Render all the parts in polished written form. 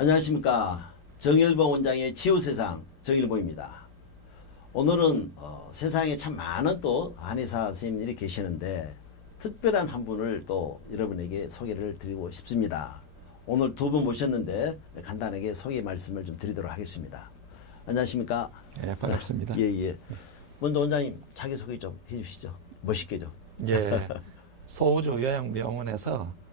안녕하십니까. 정일보 원장의 치유세상 정일보입니다. 오늘은 세상에 참 많은 또 한의사 선생님들이 계시는데 특별한 한 분을 또 여러분에게 소개를 드리고 싶습니다. 오늘 두 분 모셨는데 간단하게 소개 말씀을 좀 드리도록 하겠습니다. 안녕하십니까. 예, 반갑습니다. 예. 먼저 원장님 자기소개 좀 해주시죠. 멋있게 좀. 예, 소우주 요양병원에서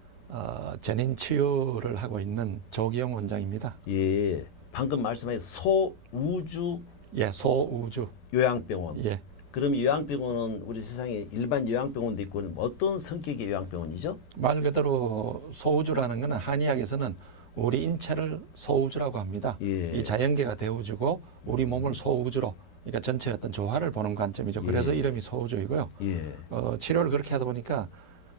전인 치유를 하고 있는 조기영 원장입니다. 예. 방금 말씀하신 소우주 예, 소우주. 요양병원. 예, 그럼 요양병원은 우리 세상에 일반 요양병원도 있고 어떤 성격의 요양병원이죠? 말 그대로 소우주라는 것은 한의학에서는 우리 인체를 소우주라고 합니다. 예. 이 자연계가 대우주고 우리 몸을 소우주로, 그러니까 전체 어떤 조화를 보는 관점이죠. 그래서 예. 이름이 소우주이고요. 예. 치료를 그렇게 하다 보니까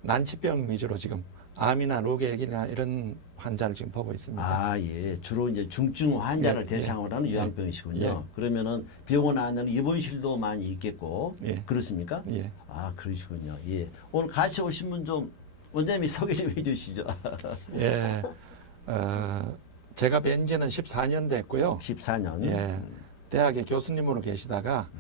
난치병 위주로 지금 암이나 루게릭이나 이런 환자를 지금 보고 있습니다. 아, 예. 주로 이제 중증 환자를 예, 대상으로 하는 요양병이시군요. 예. 그러면은 병원 안에는 입원실도 많이 있겠고, 예. 그렇습니까? 예. 아, 그러시군요. 예. 오늘 같이 오신 분 좀 원장님이 소개 좀 해주시죠. 예, 제가 뵌 지는 14년 됐고요. 14년. 예, 대학에 교수님으로 계시다가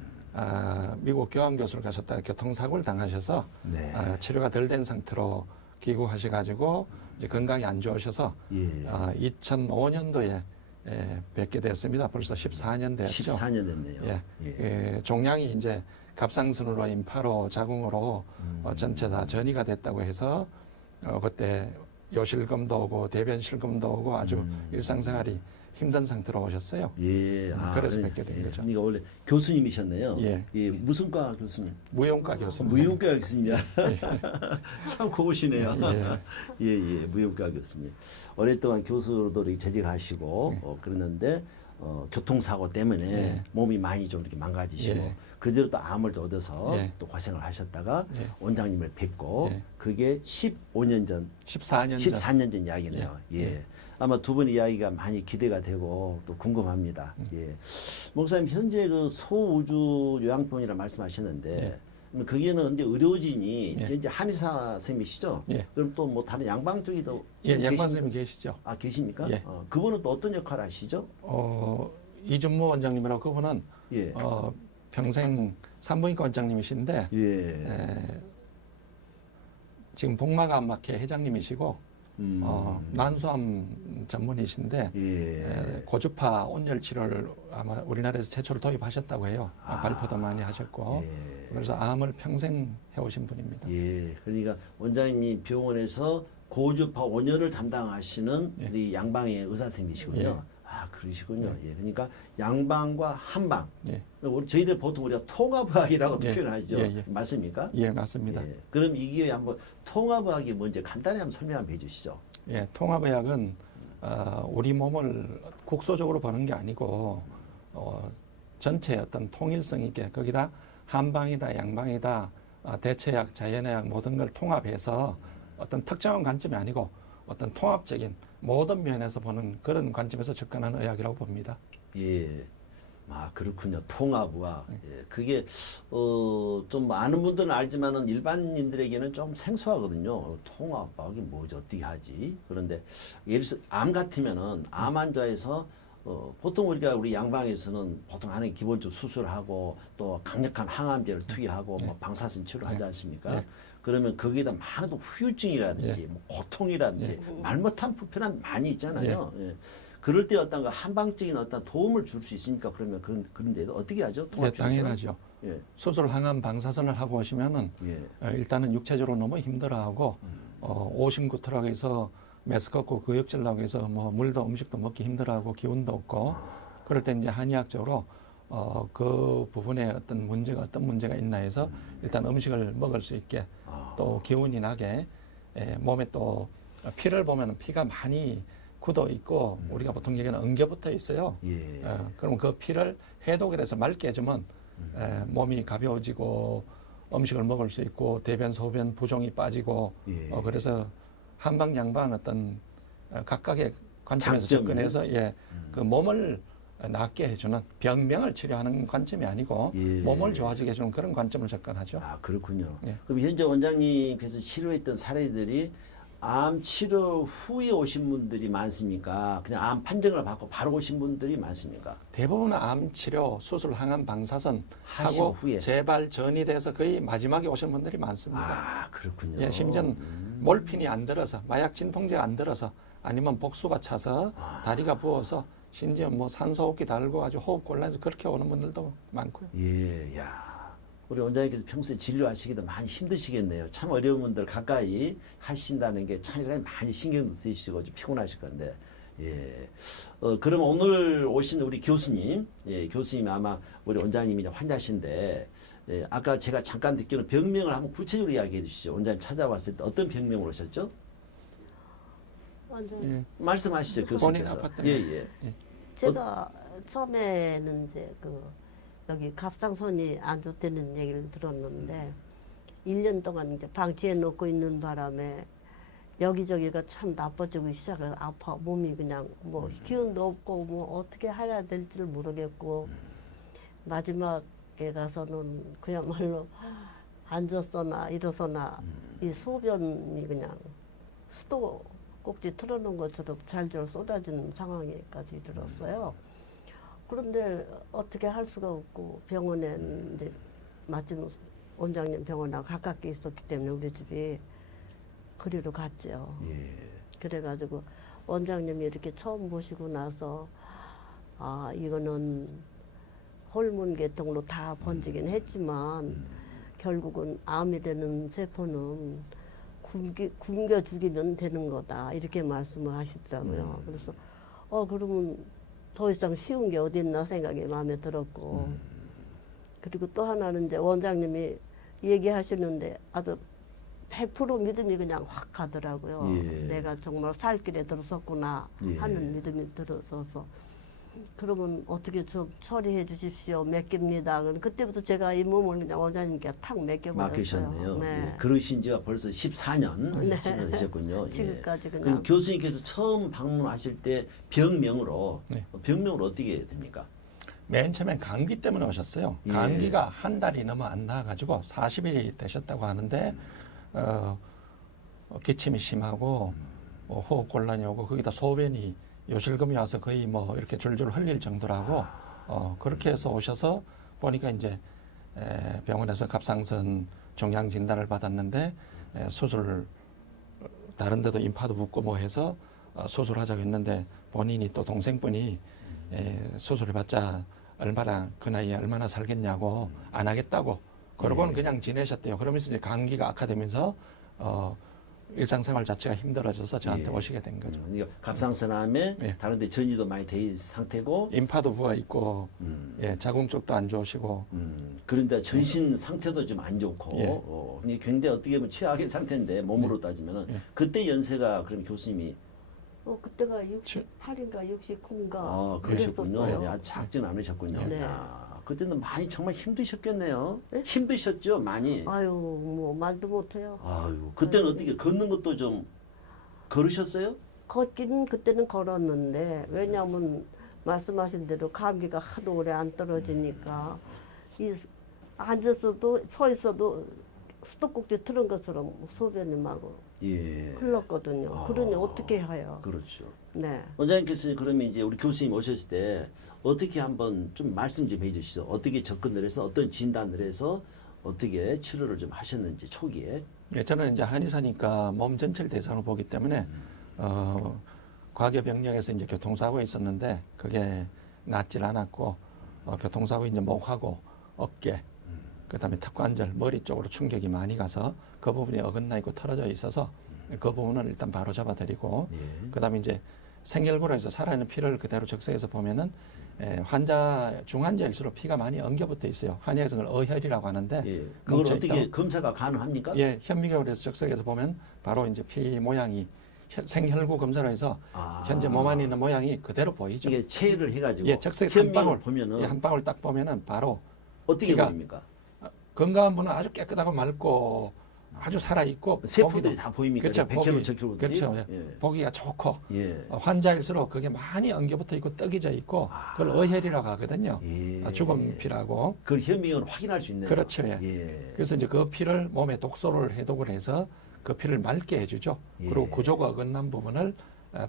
미국 교환 교수를 가셨다가 교통사고를 당하셔서 네. 치료가 덜 된 상태로 귀국하셔가지고 이제 건강이 안 좋으셔서 예. 2005년도에 뵙게 됐습니다. 벌써 14년 됐죠. 14년 됐네요. 예, 예. 종양이 이제 갑상선으로 임파로 자궁으로 전체 다 전이가 됐다고 해서 그때 요실금도 오고 대변 실금도 오고 아주 일상생활이 힘든 상태로 오셨어요. 예. 그래서 뵙게 된 거죠. 그러니까 원래 교수님이셨네요. 예. 무슨 과 교수님? 무용과 교수님. 무용과 교수님. 참 고우시네요. 예. 예. 무용과 교수님. 오랫동안 교수로도 이렇게 재직하시고 그랬는데 교통사고 때문에 예. 몸이 많이 좀 이렇게 망가지시고 예. 그대로 또 암을 또 얻어서 예. 또 고생을 하셨다가 예. 원장님을 뵙고 예. 그게 15년 전 14년 전. 14년 전 이야기네요. 예. 예. 아마 두 분 이야기가 많이 기대가 되고 또 궁금합니다. 예. 목사님 현재 그 소우주 요양병이라 말씀하셨는데 예. 그럼 거기에는 이제 의료진이 예. 이제 한의사 선생님이시죠? 예. 그럼 또 뭐 다른 양방 쪽에도 예, 양반 계신 선생님 계시죠. 아 계십니까? 예. 그분은 또 어떤 역할을 하시죠? 이준모 원장님이라고 그분은 예. 평생 산부인과 원장님이신데 예. 지금 복막암학회 회장님이시고 난소암 전문이신데 예. 고주파 온열 치료를 아마 우리나라에서 최초로 도입하셨다고 해요. 발표도 많이 하셨고 예. 그래서 암을 평생 해오신 분입니다. 예. 그러니까 원장님이 병원에서 고주파 온열을 담당하시는 예. 우리 양방의 의사 선생님이시군요. 예. 아, 그러시군요. 예. 그러니까 양방과 한방. 예. 저희들 보통 우리가 통합의학이라고도 예. 표현하죠. 예. 맞습니까? 예, 맞습니다. 예. 그럼 이 기회에 한번 통합의학이 뭔지 간단히 한번 설명 한번 해주시죠. 예, 통합의학은 우리 몸을 국소적으로 보는 게 아니고 전체 어떤 통일성 있게 거기다 한방이다, 양방이다, 대체약, 자연의학 모든 걸 통합해서 어떤 특정한 관점이 아니고 어떤 통합적인 모든 면에서 보는 그런 관점에서 접근하는 의학이라고 봅니다. 예. 아, 그렇군요. 통합의학. 예. 그게, 좀 많은 분들은 알지만은 일반인들에게는 좀 생소하거든요. 통합의학이 뭐지, 어떻게 하지? 그런데, 예를 들어서 암 같으면은 암 환자에서 보통 우리 양방에서는 보통 하는 기본적 수술하고 또 강력한 항암제를 투여하고 뭐 방사선 치료를 하지 않습니까? 그러면 거기에다 많은 또 후유증이라든지 뭐 고통이라든지 말 못한 불편함 많이 있잖아요. 예. 그럴 때 어떤 한방적인 어떤 도움을 줄 수 있으니까 그러면 그런데 어떻게 하죠? 예, 당연하죠. 예. 수술 항암 방사선을 하고 오시면은 예. 일단은 육체적으로 너무 힘들어하고 오심구토라고 해서 메스껍고 근육질라고 해서 뭐 물도 음식도 먹기 힘들어하고 기운도 없고 그럴 때 이제 한의학적으로 그 부분에 어떤 문제가 있나 해서 일단 음식을 먹을 수 있게 또 기운이 나게 몸에 또 피를 보면 피가 많이 굳어 있고 우리가 보통 얘기하는 응겨붙어 있어요. 예. 그럼 그 피를 해독을 해서 맑게 해주면 몸이 가벼워지고 음식을 먹을 수 있고 대변 소변 부종이 빠지고 예. 그래서 한방 양방 어떤 각각의 관점에서 장점이? 접근해서 그 몸을 낫게 해주는 병명을 치료하는 관점이 아니고 예. 몸을 좋아지게 해주는 그런 관점을 접근하죠. 아, 그렇군요. 예. 그럼 현재 원장님께서 치료했던 사례들이 암 치료 후에 오신 분들이 많습니까? 그냥 암 판정을 받고 바로 오신 분들이 많습니까? 대부분 암 치료, 수술, 항암, 방사선 하신 하고 후에. 재발 전이 돼서 거의 마지막에 오신 분들이 많습니다. 아, 그렇군요. 예, 심지어 몰핀이 안 들어서, 마약 진통제가 안 들어서, 아니면 복수가 차서 다리가 부어서, 심지어 뭐 산소호흡기 달고 아주 호흡 곤란해서 그렇게 오는 분들도 많고요. 예, 야. 우리 원장님께서 평소에 진료하시기도 많이 힘드시겠네요. 참 어려운 분들 가까이 하신다는 게 참 많이 신경도 쓰이시고 좀 피곤하실 건데. 예. 그럼 오늘 오신 우리 교수님, 예, 교수님 아마 우리 원장님이 이제 환자신데, 예, 아까 제가 잠깐 듣기로는 병명을 한번 구체적으로 이야기해 주시죠. 원장님 찾아왔을 때 어떤 병명으로 오셨죠? 완전 예. 말씀하시죠, 본인 교수님께서. 아팠던 예, 예. 제가 처음에는 이제 여기 갑상선이 안 좋다는 얘기를 들었는데 1년 동안 이제 방치해 놓고 있는 바람에 여기저기가 참 나빠지고 시작해서 아파 몸이 그냥 뭐 기운도 없고 뭐 어떻게 해야 될지를 모르겠고 마지막에 가서는 그야말로 앉았거나 일어서나 이 소변이 그냥 수도 꼭지 틀어놓은 것처럼 잘잘 쏟아지는 상황에까지 들었어요. 그런데 어떻게 할 수가 없고 병원에 이제 마침 원장님 병원하고 가깝게 있었기 때문에 우리 집이 그리로 갔죠. 예. 그래가지고 원장님이 이렇게 처음 보시고 나서 아 이거는 호르몬 계통으로 다 번지긴 했지만 결국은 암이라는 세포는 굶겨 죽이면 되는 거다 이렇게 말씀을 하시더라고요. 그래서 그러면 더 이상 쉬운 게 어디 있나 생각이 마음에 들었고 그리고 또 하나는 이제 원장님이 얘기하시는데 아주 100% 믿음이 그냥 확 가더라고요. 예. 내가 정말 살 길에 들어섰구나 예. 하는 믿음이 들어서서 그러면 어떻게 좀 처리해 주십시오. 맡깁니다. 그때부터 제가 이 몸을 그냥 원장님께 탁 맡겨버렸어요. 맡기셨네요. 네. 예. 그러신 지가 벌써 14년 네. 되셨군요. 예. 지금까지 그럼 그냥 교수님께서 처음 방문하실 때 병명으로 네. 병명으로 어떻게 됩니까? 맨 처음엔 감기 때문에 오셨어요. 예. 감기가 한 달이 넘어 안 나가지고 40일이 되셨다고 하는데 기침이 심하고 호흡 곤란이 오고 거기다 소변이 요실금이 와서 거의 뭐 이렇게 줄줄 흘릴 정도라고 그렇게 해서 오셔서 보니까 이제 병원에서 갑상선 종양 진단을 받았는데 수술 다른 데도 인파도 묻고 뭐 해서 수술하자고 했는데 본인이 또 동생분이 수술해봤자 얼마나 그 나이에 얼마나 살겠냐고 안 하겠다고 그러고는 그냥 지내셨대요. 그러면서 이제 감기가 악화되면서 일상생활 자체가 힘들어져서 저한테 예. 오시게 된 거죠. 그러니까 갑상선암에 예. 다른데 전이도 많이 돼 있는 상태고 인파도 부어 있고 자궁 쪽도 안 좋으시고 그런데 전신 상태도 좀 안 좋고 예. 근데 굉장히 어떻게 보면 최악의 상태인데 몸으로 따지면은 예. 그때 연세가 그럼 교수님이 그때가 68인가 69인가 그러셨군요. 그랬었어요. 예, 아주 작진 않으셨군요. 네. 야, 그때는 많이 정말 힘드셨겠네요. 네? 힘드셨죠, 많이. 아유 뭐 말도 못해요. 아유, 그때는 어떻게 걷는 것도 좀 걸으셨어요? 걷기는 그때는 걸었는데 왜냐하면 말씀하신 대로 감기가 하도 오래 안 떨어지니까 이 앉았어도 서 있어도 수도꼭지 틀은 것처럼 소변이 막 예. 흘렀거든요. 그러니 어떻게 해요? 그렇죠. 네. 원장님께서 그러면 이제 우리 교수님 오셨을 때 어떻게 한번 좀 말씀 좀 해주시죠. 어떻게 접근을 해서 어떤 진단을 해서 어떻게 치료를 좀 하셨는지 초기에. 저는 이제 한의사니까 몸 전체를 대상으로 보기 때문에 과거병력에서 이제 교통사고가 있었는데 그게 낫질 않았고 교통사고 이제 목하고 어깨 그다음에 턱관절 머리 쪽으로 충격이 많이 가서 그 부분이 어긋나 있고 털어져 있어서 그 부분은 일단 바로 잡아드리고 예. 그다음에 이제 생결구로해서 살아있는 피를 그대로 적색해서 보면은 중환자일수록 피가 많이 엉겨붙어 있어요. 한의에서 그걸 어혈이라고 하는데 예. 그걸 뭉쳐있다고. 어떻게 검사가 가능합니까? 예, 현미경으로 해서 적색해서 보면 바로 이제 피 모양이 생혈구 검사로 해서 현재 몸 안에 있는 모양이 그대로 보이죠. 이게 체를 해가지고 예, 적색에서 한 방울 보면은 한 방울 딱 보면은 바로 어떻게 피가 보입니까? 건강한 분은 아주 깨끗하고 맑고 아주 살아 있고 세포들이 다 보입니까? 그렇죠. 100kg, 10kg 그렇죠. 예. 보기가 좋고 예. 환자일수록 그게 많이 엉겨붙어 있고 떡이져 있고 그걸 어혈이라고 하거든요. 예. 죽은 피라고. 그걸 현미경으로 확인할 수 있네요. 그렇죠. 예. 예. 그래서 이제 그 피를 몸에 독소를 해독을 해서 그 피를 맑게 해주죠. 그리고 예. 구조가 어긋난 부분을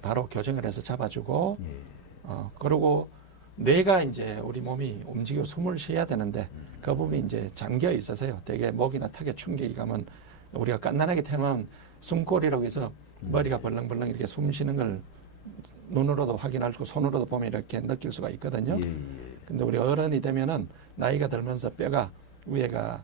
바로 교정을 해서 잡아주고 예. 그리고 뇌가 이제 우리 몸이 움직이고 숨을 쉬어야 되는데 그 부분이 이제 잠겨 있어서요. 되게 목이나 턱에 충격이 가면 우리가 갓난아기 태어나면 숨골이라고 해서 머리가 벌렁벌렁 이렇게 숨 쉬는 걸 눈으로도 확인하고 손으로도 보면 이렇게 느낄 수가 있거든요. 예. 예. 근데 우리 어른이 되면은 나이가 들면서 뼈가 위에가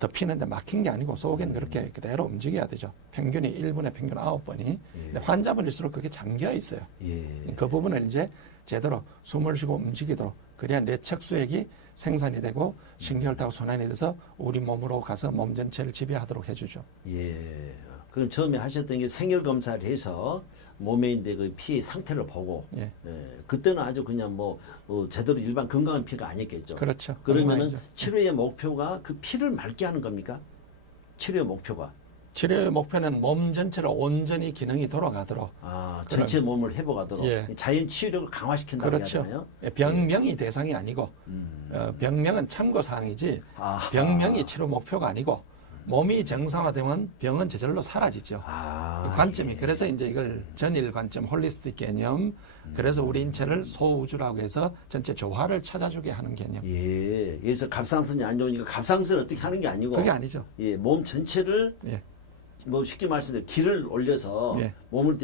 덮이는데 막힌 게 아니고 속에는 그렇게 그대로 움직여야 되죠. 평균이 1분에 평균 9번이. 근데 환자분일수록 그게 잠겨 있어요. 예. 그 부분을 이제 제대로 숨을 쉬고 움직이도록 그래야 뇌척수액이 생산이 되고 신경을 타고 순환이 돼서 우리 몸으로 가서 몸 전체를 지배하도록 해주죠. 예. 그럼 처음에 하셨던 게 생열 검사를 해서 몸에 있는 그 피 상태를 보고, 예. 그때는 아주 그냥 뭐 제대로 일반 건강한 피가 아니었겠죠. 그렇죠. 그러면은 엉망이죠. 치료의 목표가 그 피를 맑게 하는 겁니까? 치료의 목표가 치료의 목표는 몸 전체로 온전히 기능이 돌아가도록. 전체 몸을 회복하도록 예. 자연 치유력을 강화시킨다고 그렇죠. 하잖아요. 병명이 대상이 아니고 병명은 참고 사항이지 병명이 치료 목표가 아니고 몸이 정상화되면 병은 저절로 사라지죠. 그 관점이 예. 그래서 이제 이걸 전일 관점, 홀리스틱 개념. 그래서 우리 인체를 소우주라고 해서 전체 조화를 찾아주게 하는 개념. 예. 그래서 갑상선이 안 좋으니까 갑상선을 어떻게 하는 게 아니고 그게 아니죠. 예, 몸 전체를 예. 뭐 쉽게 말씀드려 기를 올려서 예. 몸을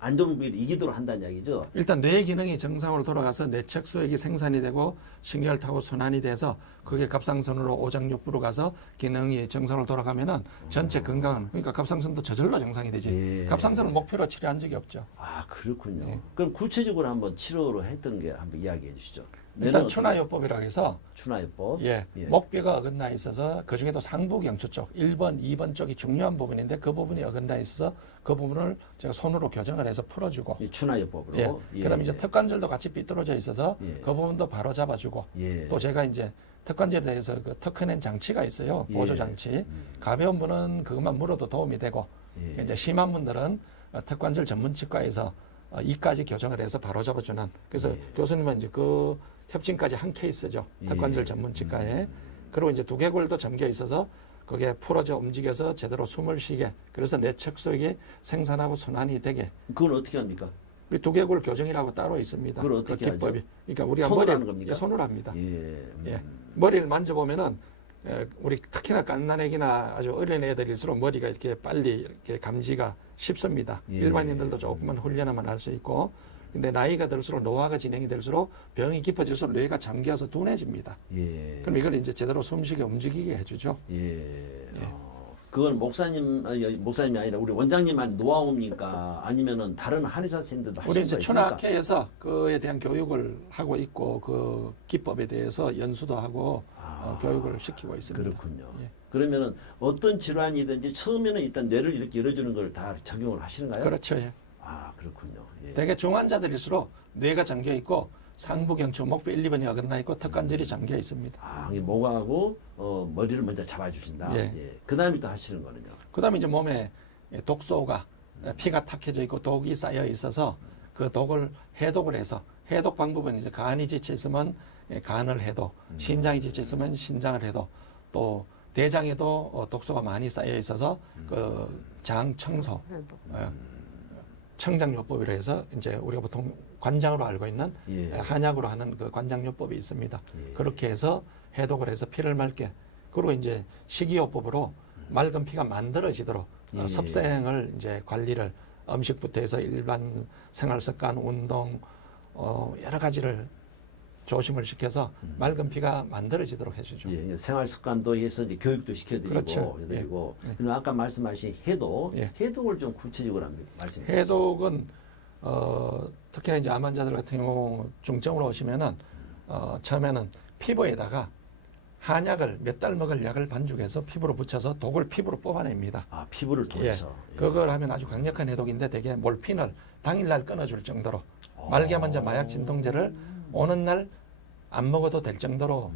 안 좋은 부위를 이기도록 한다는 이야기죠. 일단 뇌 기능이 정상으로 돌아가서 뇌척수액이 생산이 되고 신경을 타고 순환이 돼서 그게 갑상선으로 오장육부로 가서 기능이 정상으로 돌아가면은 전체 건강은 그러니까 갑상선도 저절로 정상이 되지. 예. 갑상선을 목표로 치료한 적이 없죠. 그렇군요. 예. 그럼 구체적으로 한번 치료로 했던 게 한번 이야기해 주시죠. 일단 추나요법이라고 해서 추나요법. 예, 목뼈가 어긋나 있어서 그 중에도 상부경추 쪽 1번, 2번 쪽이 중요한 부분인데 그 부분이 어긋나 있어서 그 부분을 제가 손으로 교정을 해서 풀어주고 예, 추나요법으로. 예, 그다음에 이제 턱관절도 같이 삐뚤어져 있어서 예. 그 부분도 바로 잡아주고 예. 또 제가 이제 턱관절에 대해서 그 턱커낸 장치가 있어요. 예. 보조 장치. 가벼운 분은 그것만 물어도 도움이 되고 예. 이제 심한 분들은 턱관절 전문 치과에서 이까지 교정을 해서 바로 잡아주는. 그래서 예. 교수님은 이제 그 협진까지 한 케이스죠. 턱관절 예. 전문 치과에. 그리고 이제 두개골도 잠겨 있어서 그게 풀어져 움직여서 제대로 숨을 쉬게. 그래서 뇌척수액이 생산하고 순환이 되게. 그건 어떻게 합니까? 이 두개골 교정이라고 따로 있습니다. 그걸 어떻게 그 기법이. 하죠? 그러니까 우리가 손으로 머리 하는 겁니까? 예, 손으로 합니다. 예. 예. 머리를 만져보면은 우리 특히나 갓난애기나 아주 어린 애들일수록 머리가 이렇게 빨리 이렇게 감지가 쉽습니다. 예. 일반인들도 조금만 훈련하면 할 수 있고, 근데 나이가 들수록 노화가 진행이 될수록 병이 깊어질수록 뇌가 잠겨서 둔해집니다. 예. 그럼 이걸 이제 제대로 숨쉬게 움직이게 해주죠. 예. 그건 목사님이 아니라 우리 원장님만 노하우입니까? 아니면은 다른 한의사 선생님들도 우리 하실 이제 수가 있습니까? 춘학회에서 그에 대한 교육을 하고 있고 그 기법에 대해서 연수도 하고 교육을 시키고 있습니다. 그렇군요. 예. 그러면은 어떤 질환이든지 처음에는 일단 뇌를 이렇게 열어주는 걸 다 적용을 하시는가요? 그렇죠. 예. 그렇군요. 예. 대개 중환자들일수록 뇌가 잠겨 있고 상부경추, 목뼈 1, 2번이 어긋나 있고 턱관절이 잠겨 있습니다. 이게 목하고 머리를 먼저 잡아주신다. 예. 그 다음에 또 하시는 거는요. 그다음에 이제 몸에 독소가 피가 탁해져 있고 독이 쌓여 있어서 그 독을 해독을 해서 해독 방법은 이제 간이 지쳐 있으면 간을 해독, 신장이 지쳐 있으면 신장을 해독, 또 대장에도 독소가 많이 쌓여 있어서 그 장 청소, 청장요법이라 해서 이제 우리가 보통 관장으로 알고 있는 예. 한약으로 하는 그 관장요법이 있습니다. 예. 그렇게 해서 해독을 해서 피를 맑게, 그리고 이제 식이요법으로 맑은 피가 만들어지도록 예. 섭생을 이제 관리를 음식부터 해서 일반 생활 습관, 운동 여러 가지를 조심을 시켜서 맑은 피가 만들어지도록 해주죠. 예, 생활 습관도 해서 이제 교육도 시켜드리고, 그렇죠. 해드리고. 예. 그리고 아까 말씀하신 해독, 예. 해독을 좀 구체적으로 한번 말씀해 주시죠. 해독은 특히나 이제 암 환자들 같은 경우 중증으로 오시면은 처음에는 피부에다가 한약을 몇 달 먹을 약을 반죽해서 피부로 붙여서 독을 피부로 뽑아냅니다. 피부를 통해서. 예. 그걸 하면 아주 강력한 해독인데 대개 몰핀을 당일날 끊어줄 정도로 말기 암 환자 마약 진통제를 오는 날 안 먹어도 될 정도로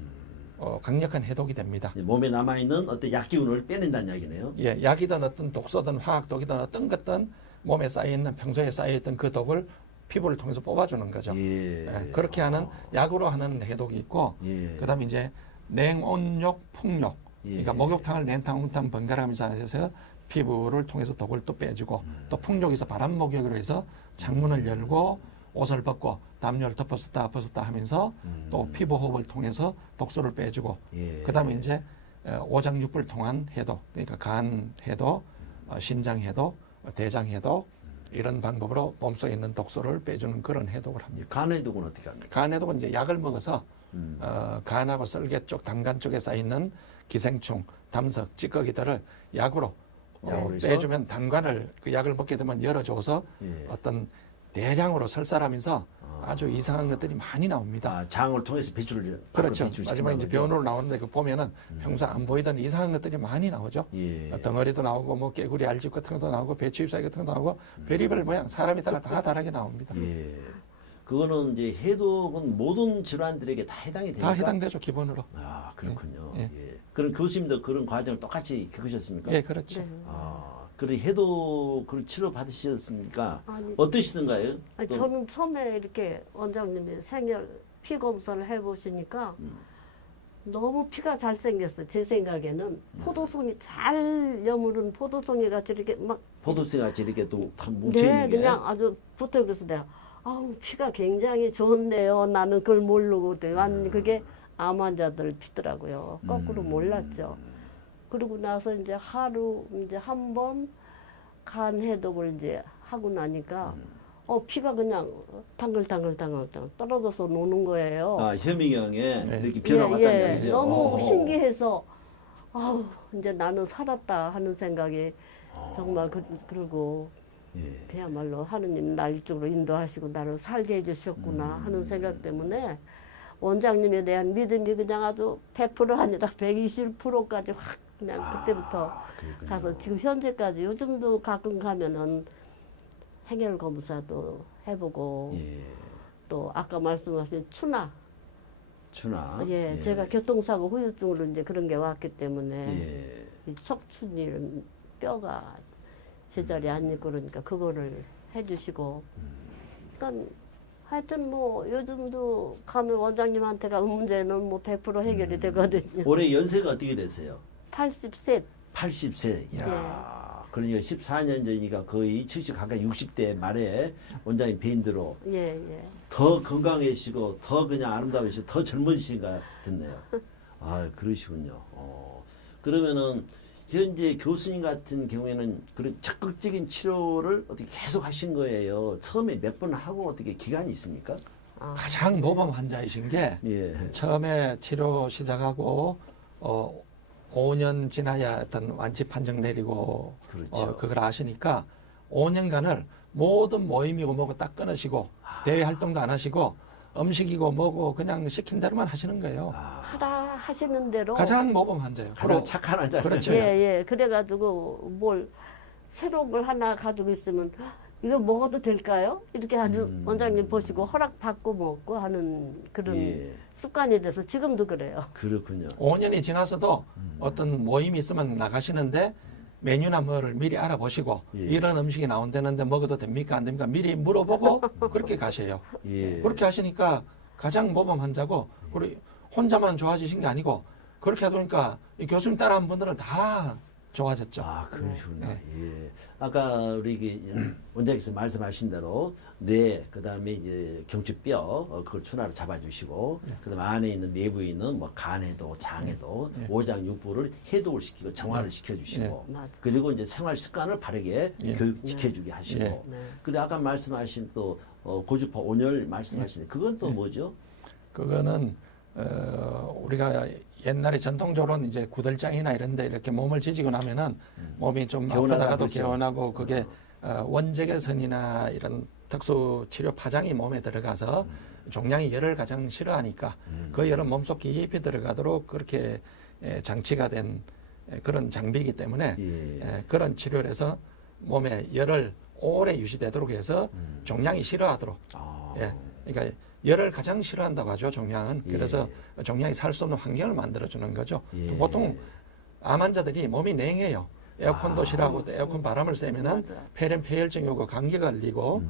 강력한 해독이 됩니다. 몸에 남아있는 어떤 약기운을 빼낸다는 이야기네요. 예, 약이든 어떤 독소든 화학독이든 어떤 것든 몸에 쌓여있는 평소에 쌓여있던 그 독을 피부를 통해서 뽑아주는 거죠. 예, 그렇게 하는 약으로 하는 해독이 있고 예. 그다음에 이제 냉온욕, 풍욕 예. 그러니까 목욕탕을 냉탕, 온탕 번갈아 가면서 해서 피부를 통해서 독을 또 빼주고 또 풍족에서 바람 목욕으로 해서 창문을 열고 옷을 벗고 담요를 덮었다 하면서 또 피부 호흡을 통해서 독소를 빼주고 예. 그다음에 이제 오장육부를 통한 해독, 그러니까 간 해독, 신장 해독, 대장 해독 이런 방법으로 몸속에 있는 독소를 빼주는 그런 해독을 합니다. 간 해독은 어떻게 합니까? 간 해독은 이제 약을 먹어서 간하고 썰개 쪽, 담간 쪽에 쌓여 있는 기생충, 담석, 찌꺼기들을 약으로 해서? 빼주면 담관을 그 약을 먹게 되면 열어줘서 예. 어떤 대량으로 설사하면서 아주 이상한 것들이 많이 나옵니다. 아, 장을 통해서 배출을 그렇죠. 배출시킨다는 마지막에 이제 거죠? 병원으로 나오는데 그 보면은 평소 안 보이던 이상한 것들이 많이 나오죠. 예. 덩어리도 나오고 뭐 깨구리 알집 같은 것도 나오고 배추 잎사귀 같은 것도 나오고 별의별 모양 사람에 따라 다 다르게 나옵니다. 예. 그거는 이제 해독은 모든 질환들에게 다 해당이 됩니까? 다 해당되죠 기본으로. 아, 그렇군요. 예. 예. 그럼 교수님도 그런 과정을 똑같이 겪으셨습니까? 예, 그렇죠. 네. 아, 그래 해독을 치료 받으셨습니까? 아니, 어떠시던가요? 아니, 또- 저는 처음에 이렇게 원장님이 생혈 피 검사를 해보시니까 너무 피가 잘 생겼어요. 제 생각에는 포도송이 잘 여무른 포도송이 같이 이렇게 막 포도새 같이 이렇게 또 뭉쳐 네, 있는 게. 그냥 아주 붙어 그래서 내가 아우 피가 굉장히 좋네요. 나는 그걸 모르고 완 그게 암 환자들 피더라고요. 거꾸로 몰랐죠. 그러고 나서 이제 하루 이제 한 번 간 해독을 이제 하고 나니까 피가 그냥 당글당글 떨어져서 노는 거예요. 아, 혐의경에 네. 이렇게 변화가 왔다는 얘기죠. 너무 어. 신기해서 아우 이제 나는 살았다 하는 생각이 정말 그러고 예. 그야말로 하느님 날 이쪽으로 인도하시고 나를 살게 해주셨구나 하는 생각 때문에 원장님에 대한 믿음이 그냥 아주 100% 아니라 120%까지 확 그냥 그때부터 그렇군요. 가서 지금 현재까지 요즘도 가끔 가면은 행혈 검사도 해보고 예. 또 아까 말씀하신 추나 추나. 예, 제가 교통사고 후유증으로 이제 그런 게 왔기 때문에 예. 이 척추니 뼈가 제자리에 안 있고 그러니까 그거를 해주시고 그러니까 하여튼 뭐 요즘도 가면 원장님한테 가 문제는 뭐 100% 해결이 되거든요. 올해 연세가 어떻게 되세요? 80세 80세. 이야. 예. 그러니까 14년 전이니까 거의 70 가까이 60대 말에 원장님 뵈인대로 예, 예. 더 건강해지시고 더 그냥 아름다우시고 더 젊어지신 것 같네요. 아, 그러시군요. 그러면은 현재 교수님 같은 경우에는 그런 적극적인 치료를 어떻게 계속 하신 거예요? 처음에 몇 번 하고 어떻게 기간이 있습니까? 아, 가장 모범 환자이신 게 예. 처음에 치료 시작하고 5년 지나야 어떤 완치 판정 내리고 그렇죠. 그걸 아시니까 5년간을 모든 모임이고 뭐고 딱 끊으시고 대외 활동도 안 하시고 음식이고 뭐고 그냥 시킨 대로만 하시는 거예요. 하라 하시는 대로 가장 모범 환자예요. 가장 착한 환자. 그렇죠. 예, 예. 그래가지고 뭘 새로운 걸 하나 가지고 있으면 이거 먹어도 될까요? 이렇게 아주 원장님 보시고 허락 받고 먹고 하는 그런 예. 습관이 돼서 지금도 그래요. 그렇군요. 5년이 지나서도 어떤 모임이 있으면 나가시는데 메뉴나 뭐를 미리 알아보시고 예. 이런 음식이 나온다는데 먹어도 됩니까 안 됩니까 미리 물어보고 그렇게 가세요. 예. 그렇게 하시니까 가장 모범 환자고 우리 혼자만 좋아지신 게 아니고 그렇게 하다 보니까 이 교수님 따라한 분들은 다 좋아졌죠. 아, 그러시군요. 네. 예. 아까 우리 원장님께서 말씀하신 대로 뇌, 그다음에 이제 경추뼈 그걸 추나로 잡아주시고 그다음에 안에 있는 내부에 있는 뭐 간에도 장에도 네. 오장육부를 해독을 시키고 정화를 시켜주시고 네. 맞아. 그리고 이제 생활 습관을 바르게 예. 교육 지켜주게 하시고 예. 네. 그리고 아까 말씀하신 또 고주파 온열 말씀하신 그건 또 뭐죠? 그거는 우리가 옛날에 전통적으로는 이제 구들장이나 이런 데 이렇게 몸을 지지고 나면은 몸이 좀 개운하다 아프다가도 그러죠. 개운하고 그게 원적외선이나 이런 특수 치료 파장이 몸에 들어가서 종양이 열을 가장 싫어하니까 그 열은 몸속 깊이 들어가도록 그렇게 장치가 된 그런 장비이기 때문에 예. 그런 치료를 해서 몸에 열을 오래 유지되도록 해서 종양이 싫어하도록 아. 예. 그러니까 열을 가장 싫어한다고 하죠, 종양은. 예. 그래서 종양이 살 수 없는 환경을 만들어주는 거죠. 예. 보통 암 환자들이 몸이 냉해요. 에어컨도 싫어하고 또 에어컨 바람을 쐬면은 맞아. 폐렴, 폐혈증이 오고 감기가 걸리고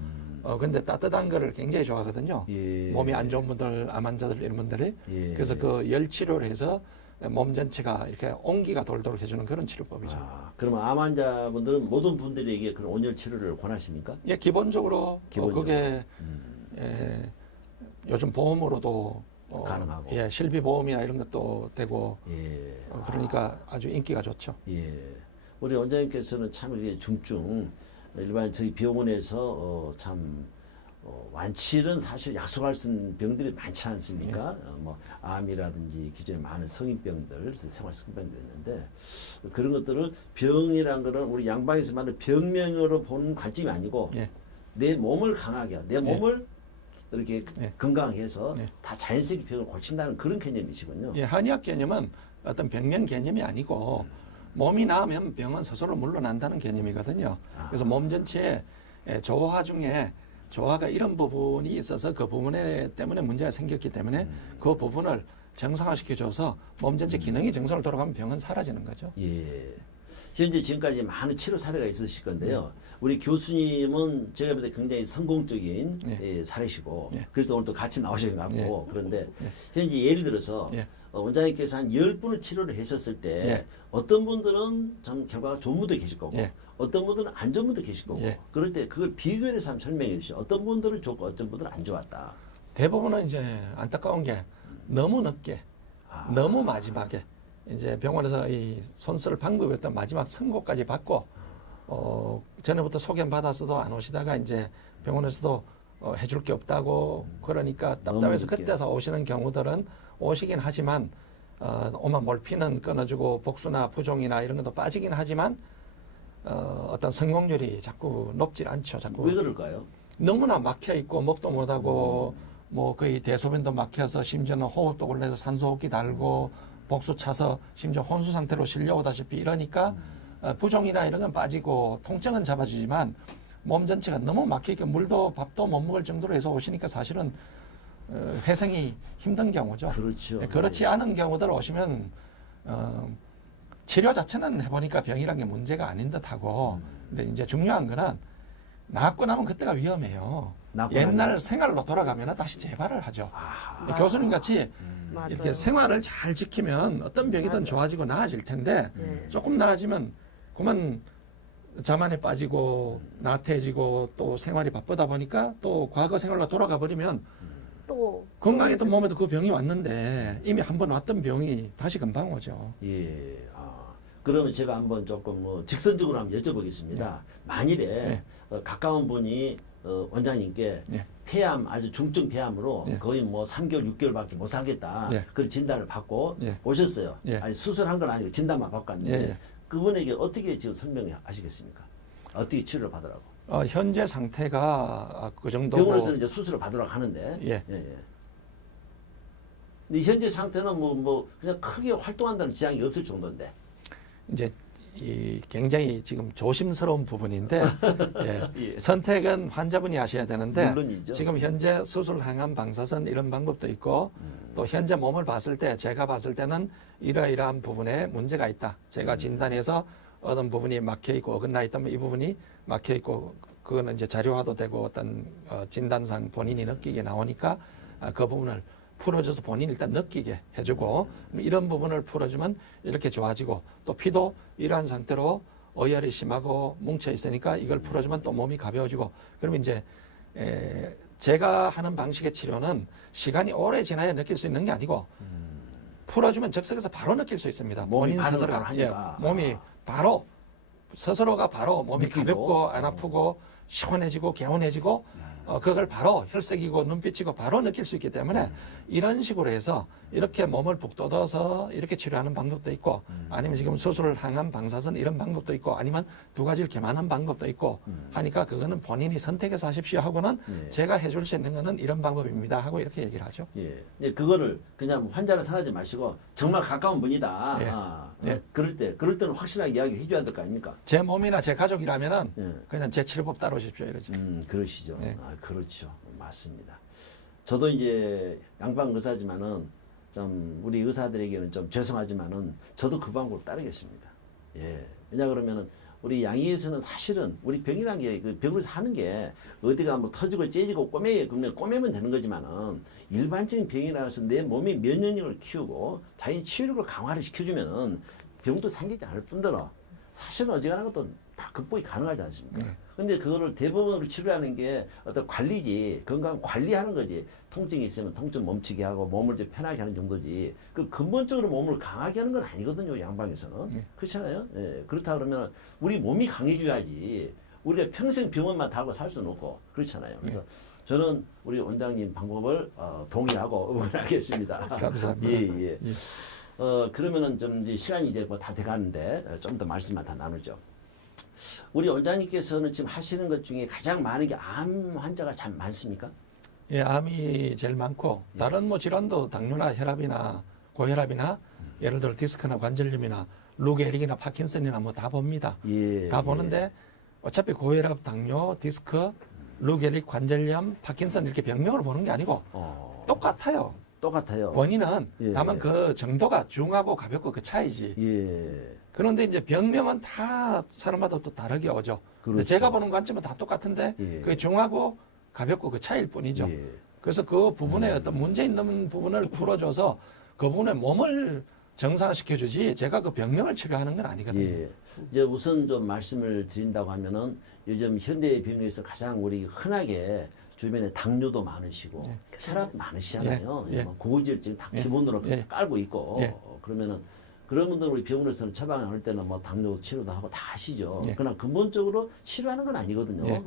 근데 따뜻한 거를 굉장히 좋아하거든요. 예. 몸이 안 좋은 분들, 암 환자들 이런 분들이. 예. 그래서 그 열 치료를 해서 몸 전체가 이렇게 온기가 돌도록 해주는 그런 치료법이죠. 아, 그러면 암 환자분들은 모든 분들에게 그런 온열 치료를 권하십니까? 예, 기본적으로, 기본적으로. 그게 요즘 보험으로도 가능하고. 예, 실비보험이나 이런 것도 되고 예. 그러니까 아주 인기가 좋죠. 예. 우리 원장님께서는 참 이게 중증 일반 저희 병원에서 완치는 사실 약속할 수 있는 병들이 많지 않습니까? 뭐 암이라든지 기존에 많은 성인병들, 생활습관병들이 있는데 그런 것들을 병이란 거는 우리 양방에서 말하는 병명으로 보는 관점이 아니고 예. 내 몸을 강하게 하고 내 몸을 이렇게 예. 건강해서 예. 다 자연스럽게 병을 고친다는 그런 개념이시군요. 예, 한의학 개념은 어떤 병명 개념이 아니고 몸이 나으면 병은 스스로 물러난다는 개념이거든요. 그래서 몸 전체에 조화 중에 조화가 이런 부분이 있어서 그 부분에 때문에 문제가 생겼기 때문에 그 부분을 정상화시켜줘서 몸 전체 기능이 정상으로 돌아가면 병은 사라지는 거죠. 예. 현재 지금까지 많은 치료 사례가 있으실 건데요. 우리 교수님은 제가 볼 때 굉장히 성공적인 예. 사례시고 예. 그래서 오늘 또 같이 나오신 것 같고 예. 그런데 예. 현재 예를 들어서 예. 원장님께서 한 10분을 치료를 하셨을 때 예. 어떤 분들은 참 결과가 좋은 분도 계실 거고 예. 어떤 분들은 안 좋은 분도 계실 거고 예. 그럴 때 그걸 비교해서 한번 설명해 주시죠. 어떤 분들은 좋고 어떤 분들은 안 좋았다. 대부분은 이제 안타까운 게 너무 늦게, 너무 마지막에 이제 병원에서 이 손쓸 방법이었던 마지막 선고까지 받고 전에부터 소견 받았어도 안 오시다가 이제 병원에서도 해줄 게 없다고 그러니까 답답해서 늦게. 그때서 오시는 경우들은 오시긴 하지만 오만 몰피는 끊어주고 복수나 부종이나 이런 것도 빠지긴 하지만 어떤 성공률이 자꾸 높질 않죠. 자꾸 왜 그럴까요? 너무나 막혀 있고 먹도 못하고 뭐 거의 대소변도 막혀서 심지어는 호흡도 올라서 산소호흡기 달고 복수 차서 심지어 혼수 상태로 실려오다시피 이러니까 부종이나 이런 건 빠지고 통증은 잡아주지만 몸 전체가 너무 막혀 있고 물도 밥도 못 먹을 정도로 해서 오시니까 사실은 회생이 힘든 경우죠. 그렇죠. 그렇지 않은 경우들 오시면 치료 자체는 해보니까 병이란 게 문제가 아닌 듯하고 근데 이제 중요한 거는 낫고 나면 그때가 위험해요. 낫고 옛날 나면. 생활로 돌아가면 다시 재발을 하죠. 교수님 같이 맞아요. 이렇게 생활을 잘 지키면 어떤 병이든 맞아요. 좋아지고 나아질 텐데 네. 조금 나아지면 그만 자만에 빠지고 나태해지고 또 생활이 바쁘다 보니까 또 과거 생활로 돌아가 버리면 또 건강했던 몸에도 그 병이 왔는데 이미 한번 왔던 병이 다시 금방 오죠. 예. 그러면 제가 한번 조금 직선적으로 한번 여쭤보겠습니다. 만일에 네. 가까운 분이 원장님께 네. 폐암 아주 중증 폐암으로 네. 거의 뭐 3개월, 6개월밖에 못 살겠다. 네. 그런 진단을 받고 네. 오셨어요. 네. 아니 수술한 건 아니고 진단만 받고 왔는데 예, 예. 그분에게 어떻게 지금 설명하시겠습니까? 어떻게 치료를 받으라고? 현재 상태가 그 정도고 병원에서는 이제 수술을 받으라고 하는데. 예. 근데 현재 상태는 뭐 그냥 크게 활동한다는 지장이 없을 정도인데. 이제 이 굉장히 지금 조심스러운 부분인데 예. 예. 선택은 환자분이 하셔야 되는데 물론이죠. 지금 현재 수술 항암 방사선 이런 방법도 있고 또 현재 몸을 봤을 때 제가 봤을 때는 이러이러한 부분에 문제가 있다. 제가 진단해서 어떤 부분이 막혀 있고 어긋나 있다면 이 부분이 막혀 있고 그거는 이제 자료화도 되고 어떤 진단상 본인이 느끼게 나오니까 그 부분을 풀어줘서 본인이 일단 느끼게 해주고 이런 부분을 풀어주면 이렇게 좋아지고 또 피도 이러한 상태로 어혈이 심하고 뭉쳐 있으니까 이걸 풀어주면 또 몸이 가벼워지고 그러면 이제 제가 하는 방식의 치료는 시간이 오래 지나야 느낄 수 있는 게 아니고 풀어주면 즉석에서 바로 느낄 수 있습니다. 몸이 본인 반응을 스스로가 하니까. 몸이 바로 스스로가 바로 몸이 느끼고. 가볍고 안 아프고 시원해지고 개운해지고 그걸 바로 혈색이고 눈빛이고 바로 느낄 수 있기 때문에 이런 식으로 해서 이렇게 몸을 북돋아서 이렇게 치료하는 방법도 있고 아니면 지금 수술, 항암, 방사선 이런 방법도 있고 아니면 두 가지를 겸하는 방법도 있고 하니까 그거는 본인이 선택해서 하십시오 하고는 네. 제가 해줄 수 있는 거는 이런 방법입니다 하고 이렇게 얘기를 하죠. 예. 근데 그거를 그냥 환자를 생각하지 마시고 정말 가까운 분이다. 예. 예. 그럴 때는 확실하게 이야기를 해줘야 될 거 아닙니까? 제 몸이나 제 가족이라면은 예. 그냥 제 치료법 따르십시오 이러죠. 그러시죠. 예. 그렇죠. 맞습니다. 저도 이제 양방 의사지만은 좀 우리 의사들에게는 좀 죄송하지만은 저도 그 방법을 따르겠습니다. 예. 왜냐 그러면은 우리 양의에서는 사실은 우리 병이라는 게 그 병을 사는 게 어디가 뭐 터지고 째지고 꼬매면 되는 거지만은 일반적인 병이라서 내 몸의 면역력을 키우고 자연 치유력을 강화를 시켜주면은 병도 생기지 않을 뿐더러 사실은 어지간한 것도 다 극복이 가능하지 않습니까? 근데 그거를 대부분으로 치료하는 게 어떤 관리지, 건강 관리하는 거지. 통증이 있으면 통증 멈추게 하고 몸을 좀 편하게 하는 정도지. 그 근본적으로 몸을 강하게 하는 건 아니거든요, 양방에서는. 그렇잖아요? 예, 그렇다 그러면 우리 몸이 강해져야지. 우리가 평생 병원만 타고 살 수는 없고, 그렇잖아요. 그래서 저는 우리 원장님 방법을 동의하고 응원하겠습니다. 감사합니다. 예, 예. 그러면은 좀 이제 시간이 이제 뭐 다 돼가는데 좀 더 말씀만 다 나누죠. 우리 원장님께서는 지금 하시는 것 중에 가장 많은 게 암 환자가 참 많습니까? 예, 암이 제일 많고 다른 뭐 질환도 당뇨나 혈압이나 고혈압이나 예를 들어 디스크나 관절염이나 루게릭이나 파킨슨이나 뭐 다 봅니다. 예. 다 보는데 어차피 고혈압, 당뇨, 디스크, 루게릭, 관절염, 파킨슨 이렇게 병명을 보는 게 아니고 똑같아요. 똑같아요. 원인은 예. 다만 그 정도가 중하고 가볍고 그 차이지. 예. 그런데 이제 병명은 다 사람마다 또 다르게 오죠. 근데 그렇죠. 제가 보는 관점은 다 똑같은데 예. 그게 중하고 가볍고 그 차이일 뿐이죠. 예. 그래서 그 부분에 어떤 문제 있는 부분을 풀어줘서 그 부분에 몸을 정상화시켜주지 제가 그 병명을 치료하는 건 아니거든요. 예. 이제 우선 좀 말씀을 드린다고 하면은 요즘 현대 병에서 가장 우리 흔하게 주변에 당뇨도 많으시고 혈압 많으시잖아요. 예. 뭐 고지혈증 다 예. 기본으로 예. 깔고 있고 예. 그러면은 그런 분들 우리 병원에서는 처방할 때는 뭐 당뇨 치료도 하고 다 하시죠. 예. 그러나 근본적으로 치료하는 건 아니거든요. 예.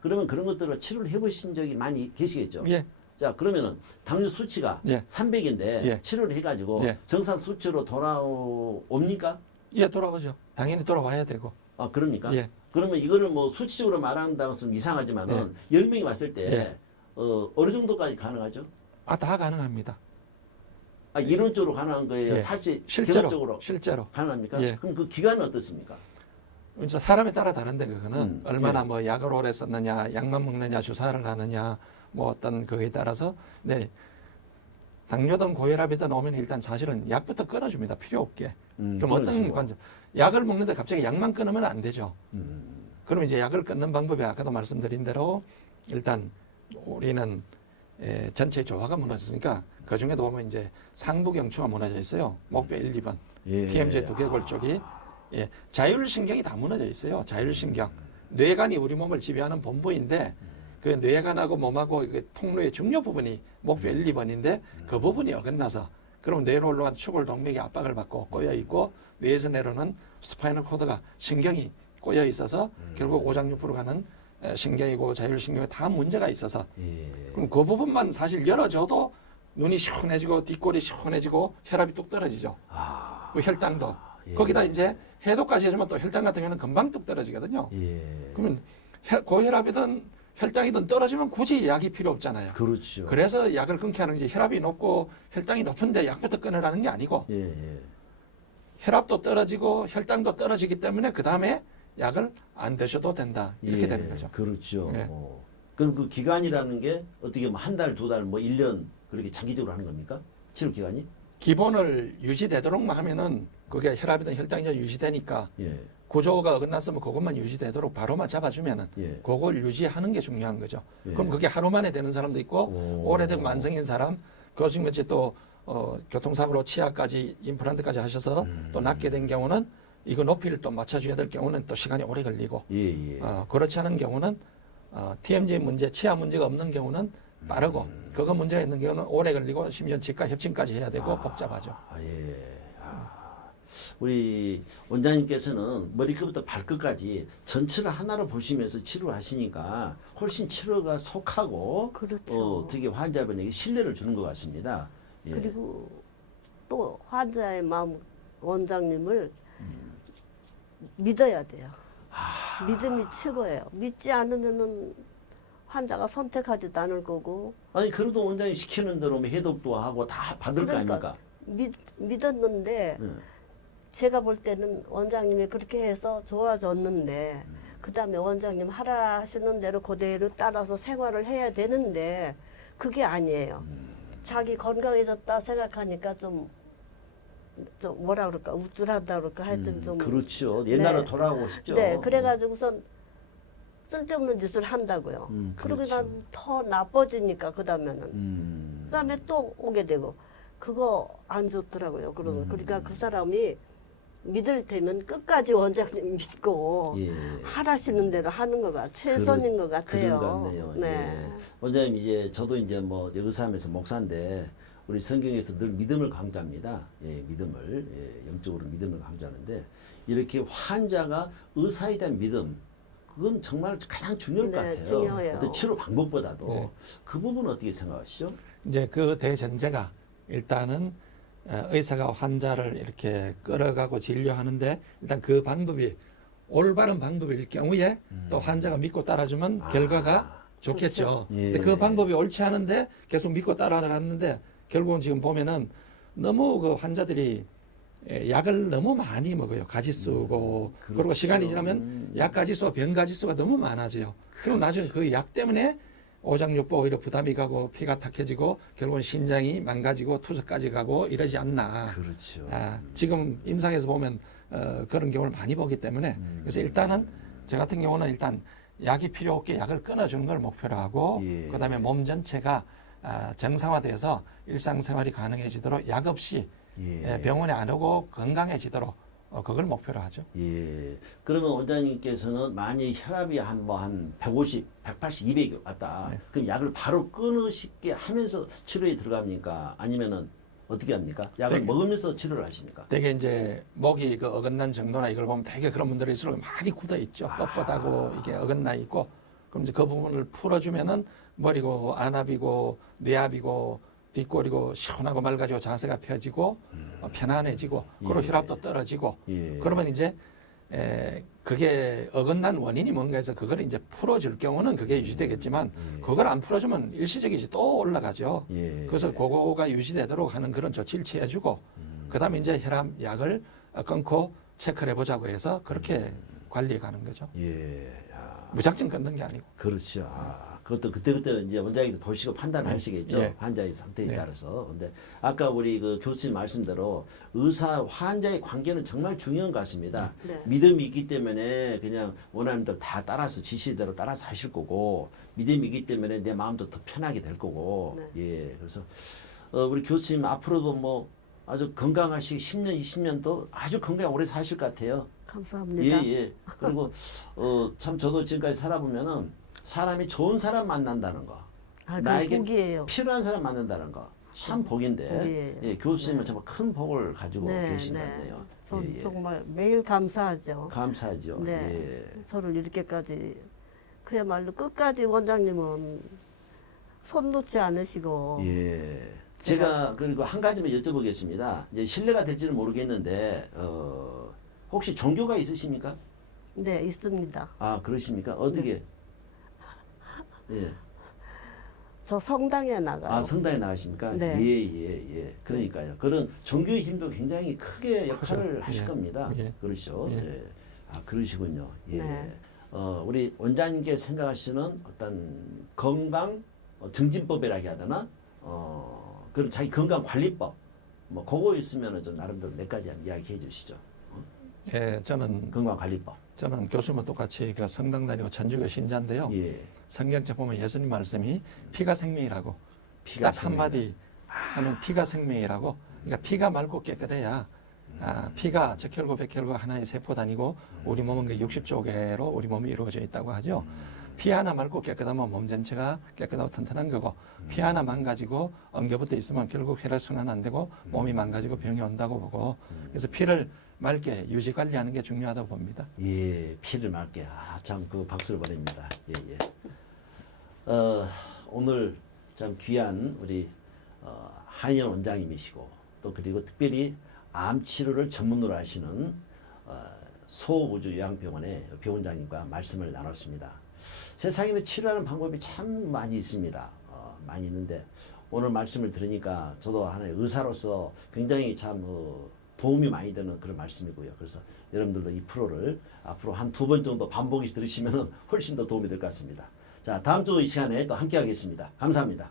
그러면 그런 것들을 치료를 해보신 적이 많이 계시겠죠. 예. 자 그러면은 당뇨 수치가 예. 300인데 예. 치료를 해가지고 예. 정상 수치로 돌아옵니까? 예, 돌아오죠. 당연히 돌아와야 되고. 아 그럽니까? 예. 그러면 이거를 뭐 수치적으로 말한다고 하면 이상하지만은 10명이 왔을 때 예. 어느 정도까지 가능하죠? 아, 다 가능합니다. 아 이론적으로 가능한 거예요? 예. 사실 실제로. 객관적으로 실제로. 가능합니까? 예. 그럼 그 기간은 어떻습니까? 진짜 사람에 따라 다른데 그거는 얼마나 예. 뭐 약을 오래 썼느냐, 약만 먹느냐, 주사를 하느냐, 뭐 어떤 그거에 따라서 네. 당뇨든 고혈압이든 오면 일단 사실은 약부터 끊어줍니다. 필요 없게. 그럼 어떤 끊어주시고. 관점? 약을 먹는데 갑자기 약만 끊으면 안 되죠. 그럼 이제 약을 끊는 방법이 아까도 말씀드린 대로 일단 우리는 전체 조화가 무너졌으니까 그 중에도 보면 이제 상부경추가 무너져 있어요. 목뼈 1, 2번, 예. TMJ 두개골 쪽이 자율신경이 다 무너져 있어요. 자율신경. 뇌간이 우리 몸을 지배하는 본부인데 그 뇌간하고 몸하고 그 통로의 중요 부분이 목뼈 1, 2번인데 그 부분이 어긋나서 그럼 뇌로 올라간 추골 동맥이 압박을 받고 꼬여 있고 뇌에서 내려오는 스파이널 코드가 신경이 꼬여 있어서 결국 오장육부로 가는 신경이고 자율신경에 다 문제가 있어서 예. 그럼 그 부분만 사실 열어줘도 눈이 시원해지고 뒷골이 시원해지고 혈압이 뚝 떨어지죠. 그 혈당도. 예. 거기다 이제 해독까지 해주면 또 혈당 같은 경우는 금방 뚝 떨어지거든요. 예. 그러면 고혈압이든 혈당이든 떨어지면 굳이 약이 필요 없잖아요. 그렇죠. 그래서 약을 끊게 하는 거지 혈압이 높고 혈당이 높은데 약부터 끊으라는 게 아니고 예. 예. 혈압도 떨어지고 혈당도 떨어지기 때문에 그 다음에 약을 안 드셔도 된다. 이렇게 예. 되는 거죠. 그렇죠. 예. 그럼 그 기간이라는 게 어떻게 뭐 한 달, 두 달, 뭐 1년 그렇게 장기적으로 하는 겁니까? 치료 기간이? 기본을 유지되도록만 하면은 그게 혈압이든 혈당이든 유지되니까 예. 구조가 어긋났으면 그것만 유지되도록 바로만 잡아주면은 예. 그걸 유지하는 게 중요한 거죠. 예. 그럼 그게 하루 만에 되는 사람도 있고 오. 오래되고 만성인 사람 그 중에 이제 또 교통사고로 치아까지 임플란트까지 하셔서 또 낫게 된 경우는 이거 높이를 또 맞춰줘야 될 경우는 또 시간이 오래 걸리고 예. 예. 그렇지 않은 경우는 TMJ 문제, 치아 문제가 없는 경우는 빠르고 그거 문제가 있는 경우는 오래 걸리고 심지어 치과 협진까지 해야 되고 복잡하죠. 예. 우리 원장님께서는 머리끝부터 발끝까지 전체를 하나로 보시면서 치료를 하시니까 훨씬 치료가 속하고 그렇죠. 되게 환자분에게 신뢰를 주는 것 같습니다. 예. 그리고 또 환자의 마음 원장님을 믿어야 돼요. 믿음이 최고예요. 믿지 않으면은 환자가 선택하지도 않을 거고. 아니 그래도 원장이 시키는 대로 뭐 해독도 하고 다 받을 거 아닙니까? 믿었는데 예. 제가 볼 때는 원장님이 그렇게 해서 좋아졌는데 그 다음에 원장님 하라 하시는 대로 그대로 따라서 생활을 해야 되는데 그게 아니에요. 자기 건강해졌다 생각하니까 좀 좀 뭐라 그럴까 우쭐하다 그럴까 하여튼 좀 그렇죠. 옛날로 네. 돌아가고 싶죠. 네, 그래가지고선 쓸데없는 짓을 한다고요. 그러고 그렇죠. 난 더 나빠지니까 그다음에는 그다음에 또 오게 되고 그거 안 좋더라고요. 그러니까 그 사람이 믿을 테면 끝까지 원장님 믿고 예. 하라시는 대로 하는 거가 최선인 것 같아요. 그런 것 같네요. 네. 예. 원장님 이제 저도 이제 뭐 의사하면서 목사인데 우리 성경에서 늘 믿음을 강조합니다. 예, 믿음을 영적으로 믿음을 강조하는데 이렇게 환자가 의사에 대한 믿음 그건 정말 가장 중요할 것 네, 같아요. 중요해요. 어떤 치료 방법보다도 네. 그 부분은 어떻게 생각하시죠? 이제 그 대전제가 일단은 의사가 환자를 이렇게 끌어가고 진료하는데 일단 그 방법이 올바른 방법일 경우에 또 환자가 믿고 따라주면 결과가 좋겠죠. 예. 근데 그 방법이 옳지 않은데 계속 믿고 따라갔는데 결국은 지금 보면은 너무 그 환자들이 약을 너무 많이 먹어요. 가지수고 그리고 그렇죠. 시간이 지나면 약 가지수와 병 가지수가 너무 많아져요. 그럼 나중에 그 약 때문에 오장육부 오히려 부담이 가고 피가 탁해지고 결국은 신장이 망가지고 투석까지 가고 이러지 않나. 그렇죠. 지금 임상에서 보면 그런 경우를 많이 보기 때문에 그래서 일단은 저 같은 경우는 일단 약이 필요 없게 약을 끊어주는 걸 목표로 하고 예. 그다음에 몸 전체가 정상화돼서 일상생활이 가능해지도록 약 없이 예. 병원에 안 오고 건강해지도록 그걸 목표로 하죠. 예. 그러면 원장님께서는 만약 혈압이 한 150, 180, 200이 왔다. 네. 그럼 약을 바로 끊으시게 하면서 치료에 들어갑니까? 아니면은 어떻게 합니까? 약을 네. 먹으면서 치료를 하십니까? 되게 이제 목이 그 어긋난 정도나 이걸 보면 되게 그런 분들이 있을수록 많이 굳어 있죠. 뻣뻣하고 이게 어긋나 있고 그럼 이제 그 부분을 풀어주면은 머리고 안압이고 뇌압이고 뒷골이고 시원하고 맑아지고 자세가 펴지고 편안해지고 그리고 예. 혈압도 떨어지고 예. 그러면 이제 그게 어긋난 원인이 뭔가 해서 그걸 이제 풀어줄 경우는 그게 유지되겠지만 그걸 안 풀어주면 일시적이지 또 올라가죠. 예. 그래서 그거가 유지되도록 하는 그런 조치를 취해주고 그다음에 이제 혈압 약을 끊고 체크를 해보자고 해서 그렇게 관리해 가는 거죠. 예. 야. 무작정 끊는 게 아니고. 그렇죠. 그것도 그때그때 이제 원장님도 보시고 판단하시겠죠. 예. 환자의 상태에 네. 따라서. 근데 아까 우리 그 교수님 말씀대로 의사 환자의 관계는 정말 중요한 것 같습니다. 네. 믿음이 있기 때문에 그냥 원하는 대로 다 따라서 지시대로 따라서 하실 거고 믿음이 있기 때문에 내 마음도 더 편하게 될 거고. 예. 그래서 우리 교수님 앞으로도 뭐 아주 건강하시게 10년, 20년도 아주 건강하게 오래 사실 것 같아요. 감사합니다. 예, 예. 그리고 참 저도 지금까지 살아보면은 사람이 좋은 사람 만난다는 거, 아, 나에게 복이에요. 필요한 사람 만난다는 거, 참 복인데, 복이에요. 예, 교수님은 정말 큰 복을 가지고 계신 것 네. 같네요. 전 예, 예. 정말 매일 감사하죠. 감사하죠. 네. 예. 저를 이렇게까지 그야말로 끝까지 원장님은 손 놓지 않으시고 예. 제가 그리고 한 가지만 여쭤보겠습니다. 이제 신뢰가 될지는 모르겠는데, 혹시 종교가 있으십니까? 네 있습니다. 아, 그러십니까? 어떻게? 예. 저 성당에 나가요. 아, 성당에 나가십니까? 네. 예. 그러니까요. 그런 종교의 힘도 굉장히 크게 역할을 그렇죠. 하실 예. 겁니다. 예. 그렇죠. 예. 예. 아, 그러시군요. 예. 네. 우리 원장님께 생각하시는 어떤 건강 증진법이라고 해야 되나? 그런 자기 건강 관리법. 뭐 그거 있으면은 좀 나름대로 몇 가지 한번 이야기해 주시죠. 예, 저는 건강 관리법. 교수님과 똑같이 그 성당 다니고 천주교 신자인데요. 예. 성경책 보면 예수님 말씀이 피가 생명이라고 피가 딱 한마디 하면 피가 생명이라고 그러니까 피가 맑고 깨끗해야 피가 적혈구 백혈구 하나의 세포 단위고 우리 몸은 그 60조 개로 우리 몸이 이루어져 있다고 하죠. 피 하나 맑고 깨끗하면 몸 전체가 깨끗하고 튼튼한 거고 피 하나 망가지고 엉겨붙어 있으면 결국 혈액순환 안 되고 몸이 망가지고 병이 온다고 보고 그래서 피를 맑게 유지 관리하는 게 중요하다고 봅니다. 예, 피를 맑게. 아, 참, 그 박수를 보냅니다. 예. 오늘 참 귀한 우리 한의원 원장님이시고 또 그리고 특별히 암 치료를 전문으로 하시는 소우주요양병원의 병원장님과 말씀을 나눴습니다. 세상에는 치료하는 방법이 참 많이 있습니다. 많이 있는데 오늘 말씀을 들으니까 저도 하나의 의사로서 굉장히 참 도움이 많이 되는 그런 말씀이고요. 그래서 여러분들도 이 프로를 앞으로 한 2번 정도 반복해서 들으시면 훨씬 더 도움이 될 것 같습니다. 자, 다음 주 이 시간에 또 함께 하겠습니다. 감사합니다.